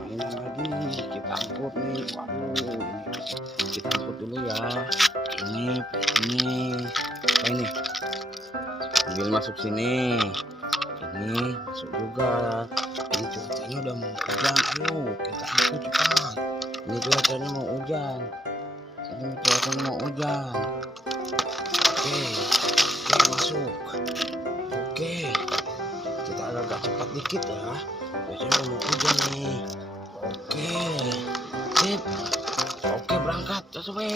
Mainan lagi kita angkut nih. Waduh, kita angkut dulu ya. Ini apa ini? Mobil masuk sini, ini masuk juga. Ini cuacanya udah mau hujan, ayo kita angkut cepat. Ini cuacanya mau hujan, Oke, kita masuk. Oke, kita agak cepat dikit ya, biasanya udah mau hujan nih. Oke, sip. Oke, berangkat sesuai.